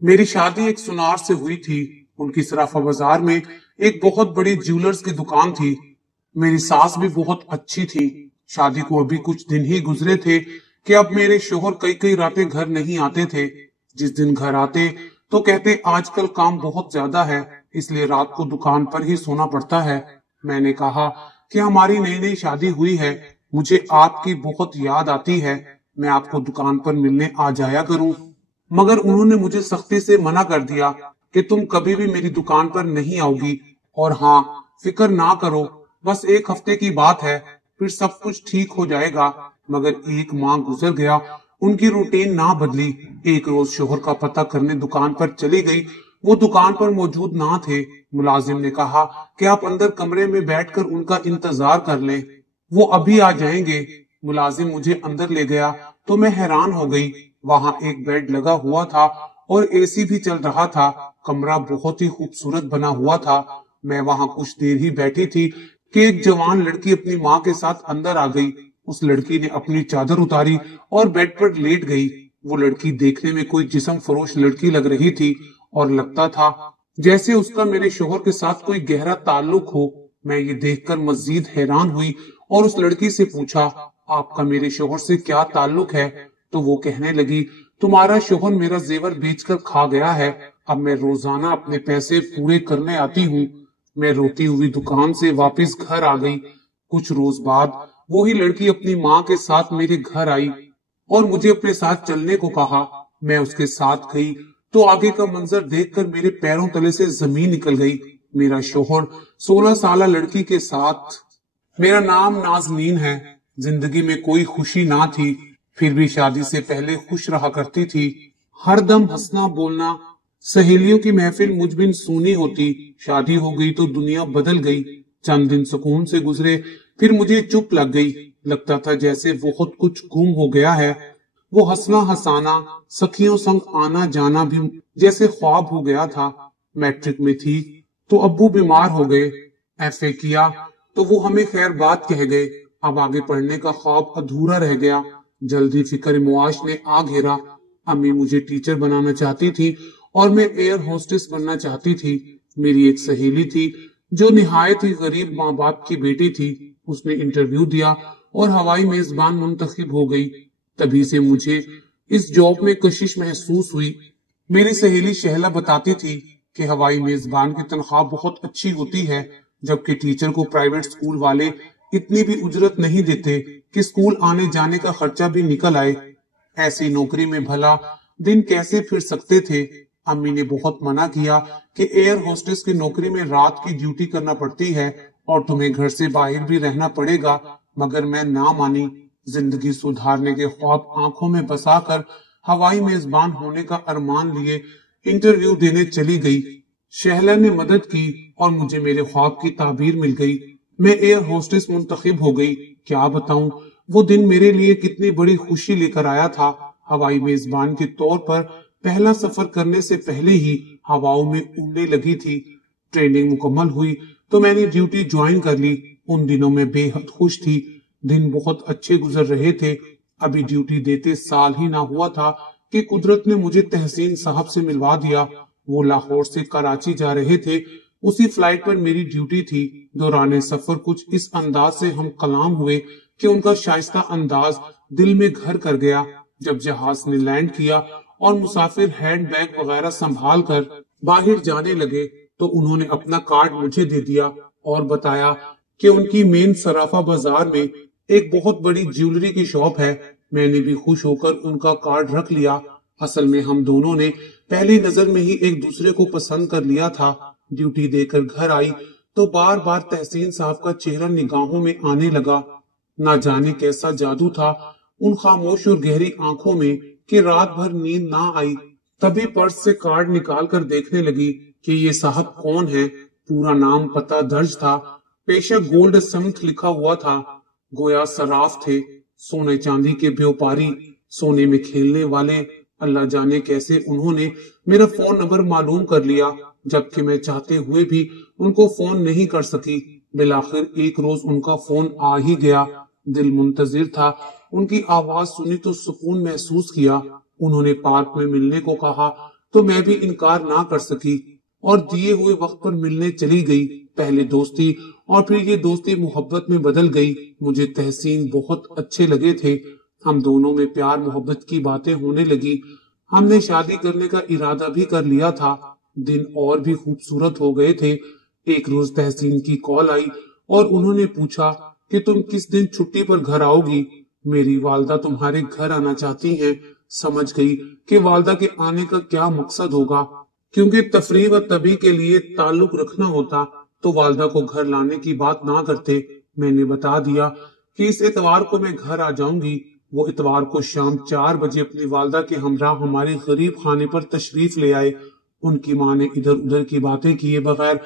میری شادی ایک سنار سے ہوئی تھی۔ ان کی سرافہ بازار میں ایک بہت بڑی جیولرز کی دکان تھی۔ میری ساس بھی بہت اچھی تھی۔ شادی کو ابھی کچھ دن ہی گزرے تھے کہ اب میرے شوہر کئی کئی راتیں گھر نہیں آتے تھے۔ جس دن گھر آتے تو کہتے آج کل کام بہت زیادہ ہے، اس لیے رات کو دکان پر ہی سونا پڑتا ہے۔ میں نے کہا کہ ہماری نئی نئی شادی ہوئی ہے، مجھے آپ کی بہت یاد آتی ہے، میں آپ کو دکان پر ملنے آ جایا کروں۔ مگر انہوں نے مجھے سختی سے منع کر دیا کہ تم کبھی بھی میری دکان پر نہیں آؤ گی، اور ہاں، فکر نہ کرو، بس ایک ہفتے کی بات ہے، پھر سب کچھ ٹھیک ہو جائے گا۔ مگر ایک ماہ گزر گیا، ان کی روٹین نہ بدلی۔ ایک روز شوہر کا پتہ کرنے دکان پر چلی گئی، وہ دکان پر موجود نہ تھے۔ ملازم نے کہا کہ آپ اندر کمرے میں بیٹھ کر ان کا انتظار کر لیں، وہ ابھی آ جائیں گے۔ ملازم مجھے اندر لے گیا تو میں حیران ہو گئی۔ وہاں ایک بیڈ لگا ہوا تھا اور اے سی بھی چل رہا تھا۔ کمرہ بہت ہی خوبصورت بنا ہوا تھا۔ میں وہاں کچھ دیر ہی بیٹھی تھی کہ ایک جوان لڑکی اپنی ماں کے ساتھ اندر آ گئی۔ اس لڑکی نے اپنی چادر اتاری اور بیڈ پر لیٹ گئی۔ وہ لڑکی دیکھنے میں کوئی جسم فروش لڑکی لگ رہی تھی اور لگتا تھا جیسے اس کا میرے شوہر کے ساتھ کوئی گہرا تعلق ہو۔ میں یہ دیکھ کر مزید حیران ہوئی اور اس لڑکی سے پوچھا، آپ کا میرے شوہر سے کیا تعلق ہے؟ تو وہ کہنے لگی، تمہارا شوہر میرا زیور بیچ کر کھا گیا ہے، اب میں روزانہ اپنے پیسے پورے کرنے آتی ہوں۔ میں روتی ہوئی دکان سے واپس گھر آ گئی۔ کچھ روز بعد وہی لڑکی اپنی ماں کے ساتھ میرے گھر آئی اور مجھے اپنے ساتھ چلنے کو کہا۔ میں اس کے ساتھ گئی تو آگے کا منظر دیکھ کر میرے پیروں تلے سے زمین نکل گئی۔ میرا شوہر 16 سالہ لڑکی کے ساتھ۔ میرا نام نازنین ہے۔ زندگی میں کوئی خوشی نہ تھی، پھر بھی شادی سے پہلے خوش رہا کرتی تھی۔ ہر دم ہنسنا بولنا، سہیلیوں کی محفل مجھ بن سونی ہوتی۔ شادی ہو گئی تو دنیا بدل گئی۔ چند دن سکون سے گزرے، پھر مجھے چپ لگ گئی۔ لگتا تھا جیسے بہت کچھ گم ہو گیا ہے۔ وہ ہنسنا ہسانا، سکھیوں سنگ آنا جانا بھی جیسے خواب ہو گیا تھا۔ میٹرک میں تھی تو ابو بیمار ہو گئے، ایف اے کیا تو وہ ہمیں خیر بات کہہ گئے۔ اب آگے پڑھنے کا خواب ادھورا رہ گیا۔ جلدی فکر معاش نے آ گھیرا۔ امی مجھے ٹیچر بنانا چاہتی تھی اور میں ایئر ہوسٹس بننا چاہتی تھی۔ میری ایک سہیلی تھی جو نہایت ہی غریب ماں باپ کی بیٹی تھی، اس نے انٹرویو دیا اور ہوائی میزبان منتخب ہو گئی۔ تبھی سے مجھے اس جاب میں کشش محسوس ہوئی۔ میری سہیلی شہلا بتاتی تھی کہ ہوائی میزبان کی تنخواہ بہت اچھی ہوتی ہے، جبکہ ٹیچر کو پرائیویٹ سکول والے اتنی بھی اجرت نہیں دیتے کہ سکول آنے جانے کا خرچہ بھی نکل آئے۔ ایسی نوکری میں بھلا دن کیسے پھر سکتے تھے؟ امی نے بہت منع کیا کہ ایئر ہوسٹس کی نوکری میں رات کی ڈیوٹی کرنا پڑتی ہے اور تمہیں گھر سے باہر بھی رہنا پڑے گا، مگر میں نہ مانی۔ زندگی سدھارنے کے خواب آنکھوں میں بسا کر ہوائی میزبان ہونے کا ارمان لیے انٹرویو دینے چلی گئی۔ شہلا نے مدد کی اور مجھے میرے خواب کی تعبیر مل گئی۔ میں ایئر ہوسٹس منتخب ہو گئی۔ کیا بتاؤں وہ دن میرے لیے کتنی بڑی خوشی لے کر آیا تھا۔ ہوائی میزبان کے طور پر پہلا سفر کرنے سے پہلے ہی ہواؤں میں اڑنے لگی تھی۔ ٹریننگ مکمل ہوئی تو میں نے ڈیوٹی جوائن کر لی۔ ان دنوں میں بے حد خوش تھی، دن بہت اچھے گزر رہے تھے۔ ابھی ڈیوٹی دیتے سال ہی نہ ہوا تھا کہ قدرت نے مجھے تحسین صاحب سے ملوا دیا۔ وہ لاہور سے کراچی جا رہے تھے، اسی فلائٹ پر میری ڈیوٹی تھی۔ دوران سفر کچھ اس انداز سے ہم کلام ہوئے کہ ان کا شائستہ انداز دل میں گھر کر گیا۔ جب جہاز نے لینڈ کیا اور مسافر ہینڈ بیگ وغیرہ سنبھال کر باہر جانے لگے تو انہوں نے اپنا کارڈ مجھے دے دیا اور بتایا کہ ان کی مین صرافہ بازار میں ایک بہت بڑی جیولری کی شاپ ہے۔ میں نے بھی خوش ہو کر ان کا کارڈ رکھ لیا۔ اصل میں ہم دونوں نے پہلی نظر میں ہی ایک دوسرے کو پسند کر لیا تھا۔ ڈیوٹی دے کر گھر آئی تو بار بار تحسین صاحب کا چہرہ نگاہوں میں آنے لگا۔ نہ جانے کیسا جادو تھا ان خاموش اور گہری آنکھوں میں کہ رات بھر نیند نہ آئی۔ تبھی پرس سے کارڈ نکال کر دیکھنے لگی کہ یہ صاحب کون ہے۔ پورا نام پتہ درج تھا، پیشہ گولڈ سمتھ لکھا ہوا تھا۔ گویا صراف تھے، سونے چاندی کے بیوپاری، سونے میں کھیلنے والے۔ اللہ جانے کیسے انہوں نے میرا فون نمبر معلوم کر لیا، جبکہ میں چاہتے ہوئے بھی ان کو فون نہیں کر سکی۔ بالآخر ایک روز ان کا فون آ ہی گیا۔ دل منتظر تھا، ان کی آواز سنی تو سکون محسوس کیا۔ انہوں نے پارک میں ملنے کو کہا تو میں بھی انکار نہ کر سکی اور دیے ہوئے وقت پر ملنے چلی گئی۔ پہلے دوستی اور پھر یہ دوستی محبت میں بدل گئی۔ مجھے تحسین بہت اچھے لگے تھے۔ ہم دونوں میں پیار محبت کی باتیں ہونے لگی۔ ہم نے شادی کرنے کا ارادہ بھی کر لیا تھا۔ دن اور بھی خوبصورت ہو گئے تھے۔ ایک روز تحسین کی کال آئی اور انہوں نے پوچھا کہ تم کس دن چھٹی پر گھر آؤ گی؟ میری والدہ تمہارے گھر آنا چاہتی ہیں۔ سمجھ گئی کہ والدہ کے آنے کا کیا مقصد ہوگا، کیونکہ تفریح و طبی کے لیے تعلق رکھنا ہوتا تو والدہ کو گھر لانے کی بات نہ کرتے۔ میں نے بتا دیا کہ اس اتوار کو میں گھر آ جاؤں گی۔ وہ اتوار کو شام 4 بجے اپنی والدہ کے ہمراہ ہمارے غریب خانے پر تشریف لے آئے۔ ان کی ماں نے ادھر ادھر کی باتیں کیے بغیر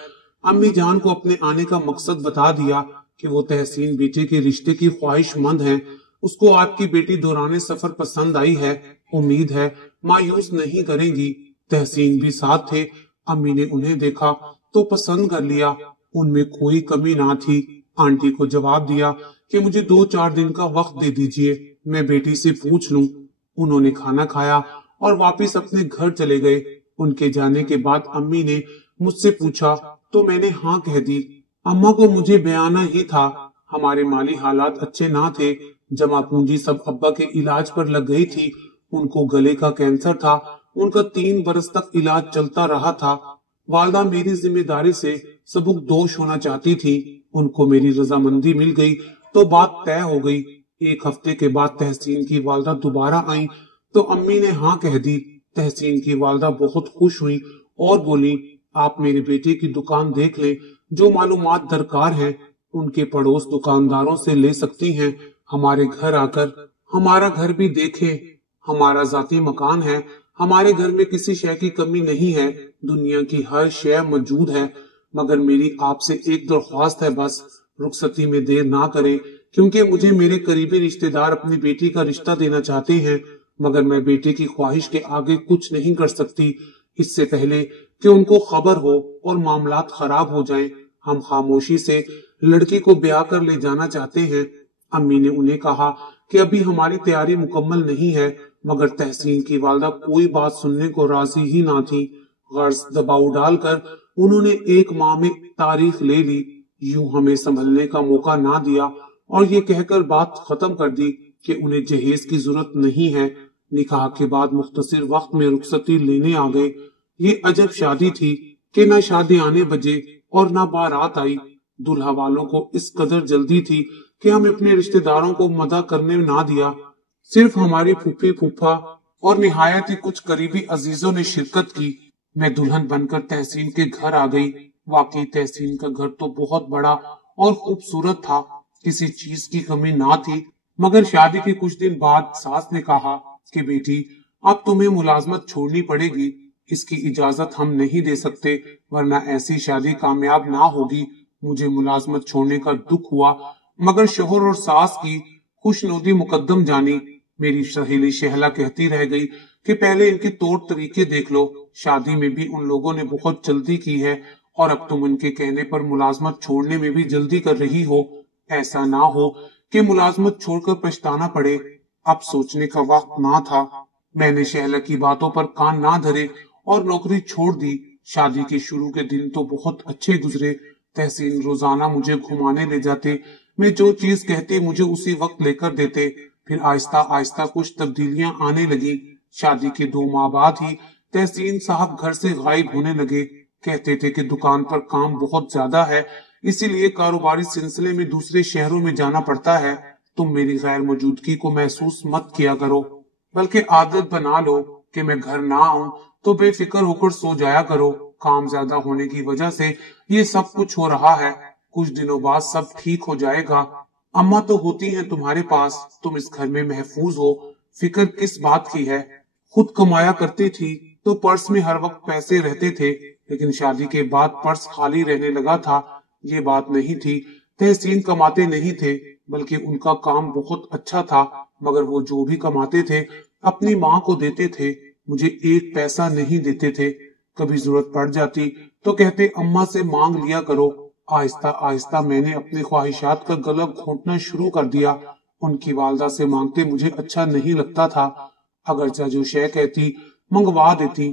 امی جان کو اپنے آنے کا مقصد بتا دیا کہ وہ تحسین بیٹے کے رشتے کی خواہش مند ہیں۔ اس کو آپ کی بیٹی دوران سفر پسند آئی ہے، امید ہے مایوس نہیں کریں گی۔ تحسین بھی ساتھ تھے۔ امی نے انہیں دیکھا تو پسند کر لیا، ان میں کوئی کمی نہ تھی۔ آنٹی کو جواب دیا کہ مجھے 2-4 دن کا وقت دے دیجئے، میں بیٹی سے پوچھ لوں۔ انہوں نے کھانا کھایا اور واپس اپنے گھر چلے گئے۔ ان کے جانے کے بعد امی نے مجھ سے پوچھا تو میں نے ہاں کہہ دی۔ اماں کو مجھے بیانہ ہی تھا۔ ہمارے مالی حالات اچھے نہ تھے، جمع پونجی سب ابا کے علاج پر لگ گئی تھی۔ ان کو گلے کا کینسر تھا، ان کا 3 برس تک علاج چلتا رہا تھا۔ والدہ میری ذمہ داری سے سبک دوش ہونا چاہتی تھی۔ ان کو میری رضامندی مل گئی تو بات طے ہو گئی۔ 1 ہفتے کے بعد تحسین کی والدہ دوبارہ آئیں تو امی نے ہاں کہہ دی۔ تحسین کی والدہ بہت خوش ہوئی اور بولی آپ میرے بیٹے کی دکان دیکھ لیں، جو معلومات درکار ہیں ان کے پڑوس دکانداروں سے لے سکتی ہیں۔ ہمارے گھر آ کر ہمارا گھر بھی دیکھیں، ہمارا ذاتی مکان ہے، ہمارے گھر میں کسی شے کی کمی نہیں ہے، دنیا کی ہر شے موجود ہے، مگر میری آپ سے ایک درخواست ہے، بس رخصتی میں دیر نہ کریں، کیونکہ مجھے میرے قریبی رشتہ دار اپنی بیٹی کا رشتہ دینا چاہتے ہیں، مگر میں بیٹے کی خواہش کے آگے کچھ نہیں کر سکتی۔ اس سے پہلے کہ ان کو خبر ہو اور معاملات خراب ہو جائیں، ہم خاموشی سے لڑکی کو بیاہ کر لے جانا چاہتے ہیں۔ امی نے انہیں کہا کہ ابھی ہماری تیاری مکمل نہیں ہے، مگر تحسین کی والدہ کوئی بات سننے کو راضی ہی نہ تھی۔ غرض دباؤ ڈال کر انہوں نے 1 ماہ میں تاریخ لے لی، یوں ہمیں سنبھلنے کا موقع نہ دیا اور یہ کہہ کر بات ختم کر دی کہ انہیں جہیز کی ضرورت نہیں ہے۔ نکاح کے بعد مختصر وقت میں رخصتی لینے آ گئے۔ یہ عجب شادی تھی کہ نہ شادی آنے بجے اور نہ بارات آئی۔ دلہا والوں کو اس قدر جلدی تھی کہ ہم اپنے رشتہ داروں کو مدعا کرنے نہ دیا۔ صرف ہماری پھوپھی پھوپھا اور نہایت ہی کچھ قریبی عزیزوں نے شرکت کی۔ میں دلہن بن کر تحسین کے گھر آ گئی۔ واقعی تحسین کا گھر تو بہت بڑا اور خوبصورت تھا، کسی چیز کی کمی نہ تھی، مگر شادی کے کچھ دن بعد ساس نے کہا کہ بیٹی اب تمہیں ملازمت چھوڑنی پڑے گی، اس کی اجازت ہم نہیں دے سکتے، ورنہ ایسی شادی کامیاب نہ ہوگی۔ مجھے ملازمت چھوڑنے کا دکھ ہوا، مگر شوہر اور ساس کی خوش نودی مقدم جانی۔ میری سہیلی شہلا کہتی رہ گئی کہ پہلے ان کے طور طریقے دیکھ لو، شادی میں بھی ان لوگوں نے بہت جلدی کی ہے اور اب تم ان کے کہنے پر ملازمت چھوڑنے میں بھی جلدی کر رہی ہو۔ ایسا نہ ہو کہ ملازمت چھوڑ کر پچھتانا پڑے۔ اب سوچنے کا وقت نہ تھا۔ میں نے شہلا کی باتوں پر کان نہ دھرے اور نوکری چھوڑ دی۔ شادی کے شروع کے دن تو بہت اچھے گزرے۔ تحسین روزانہ مجھے گھمانے لے جاتے، میں جو چیز کہتی مجھے اسی وقت لے کر دیتے۔ پھر آہستہ آہستہ کچھ تبدیلیاں آنے لگی۔ شادی کے 2 ماہ بعد ہی تحسین صاحب گھر سے غائب ہونے لگے۔ کہتے تھے کہ دکان پر کام بہت زیادہ ہے، اسی لیے کاروباری سلسلے میں دوسرے شہروں میں جانا پڑتا ہے۔ تم میری غیر موجودگی کو محسوس مت کیا کرو، بلکہ عادت بنا لو کہ میں گھر نہ آؤں تو بے فکر ہو کر سو جایا کرو۔ کام زیادہ ہونے کی وجہ سے یہ سب کچھ ہو رہا ہے، کچھ دنوں بعد سب ٹھیک ہو جائے گا۔ اماں تو ہوتی ہیں تمہارے پاس، تم اس گھر میں محفوظ ہو، فکر کس بات کی ہے؟ خود کمایا کرتی تھی تو پرس میں ہر وقت پیسے رہتے تھے، لیکن شادی کے بعد پرس خالی رہنے لگا تھا۔ یہ بات نہیں تھی تحسین کماتے نہیں تھے، بلکہ ان کا کام بہت اچھا تھا، مگر وہ جو بھی کماتے تھے اپنی ماں کو دیتے تھے، مجھے 1 پیسہ نہیں دیتے تھے۔ کبھی ضرورت پڑ جاتی تو کہتے اماں سے مانگ لیا کرو۔ آہستہ آہستہ میں نے اپنی خواہشات کا گلا گھونٹنا شروع کر دیا۔ ان کی والدہ سے مانگتے مجھے اچھا نہیں لگتا تھا، اگرچہ جو شے کہتی منگوا دیتی،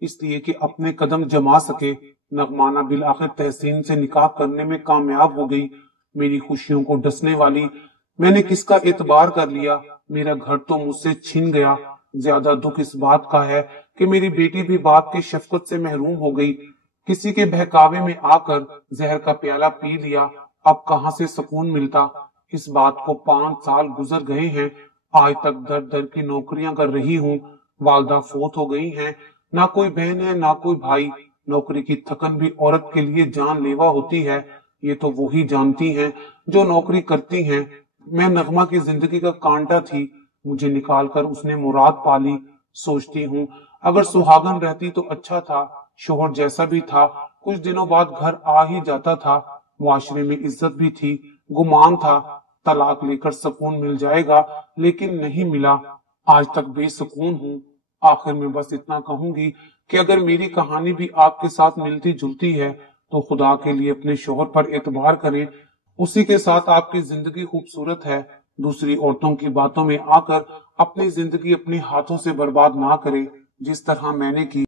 اس لیے کہ اپنے قدم جما سکے۔ نغمانہ بالآخر تحسین سے نکاح کرنے میں کامیاب ہو گئی۔ میری خوشیوں کو ڈسنے والی میں نے کس کا اعتبار کر لیا؟ میرا گھر تو مجھ سے چھن گیا۔ زیادہ دکھ اس بات کا ہے کہ میری بیٹی بھی باپ کی شفقت سے محروم ہو گئی۔ کسی کے بہکاوے میں آ کر زہر کا پیالہ پی لیا، اب کہاں سے سکون ملتا؟ اس بات کو 5 سال گزر گئے ہیں، آج تک در در کی نوکریاں کر رہی ہوں۔ والدہ فوت ہو گئی ہیں، نہ کوئی بہن ہے نہ کوئی بھائی۔ نوکری کی تھکن بھی عورت کے لیے جان لیوا ہوتی ہے، یہ تو وہی جانتی ہیں جو نوکری کرتی ہیں۔ میں نغمہ کی زندگی کا کانٹا تھی، مجھے نکال کر اس نے مراد پالی۔ سوچتی ہوں اگر سہاگن رہتی تو اچھا تھا، شوہر جیسا بھی تھا کچھ دنوں بعد گھر آ ہی جاتا تھا، معاشرے میں عزت بھی تھی، گمان تھا طلاق لے کر سکون مل جائے گا، لیکن نہیں ملا۔ آج تک بے سکون ہوں۔ آخر میں بس اتنا کہوں گی کہ اگر میری کہانی بھی آپ کے ساتھ ملتی جلتی ہے تو خدا کے لیے اپنے شوہر پر اعتبار کریں، اسی کے ساتھ آپ کی زندگی خوبصورت ہے۔ دوسری عورتوں کی باتوں میں آ کر اپنی زندگی اپنے ہاتھوں سے برباد نہ کریں، جس طرح میں نے کی۔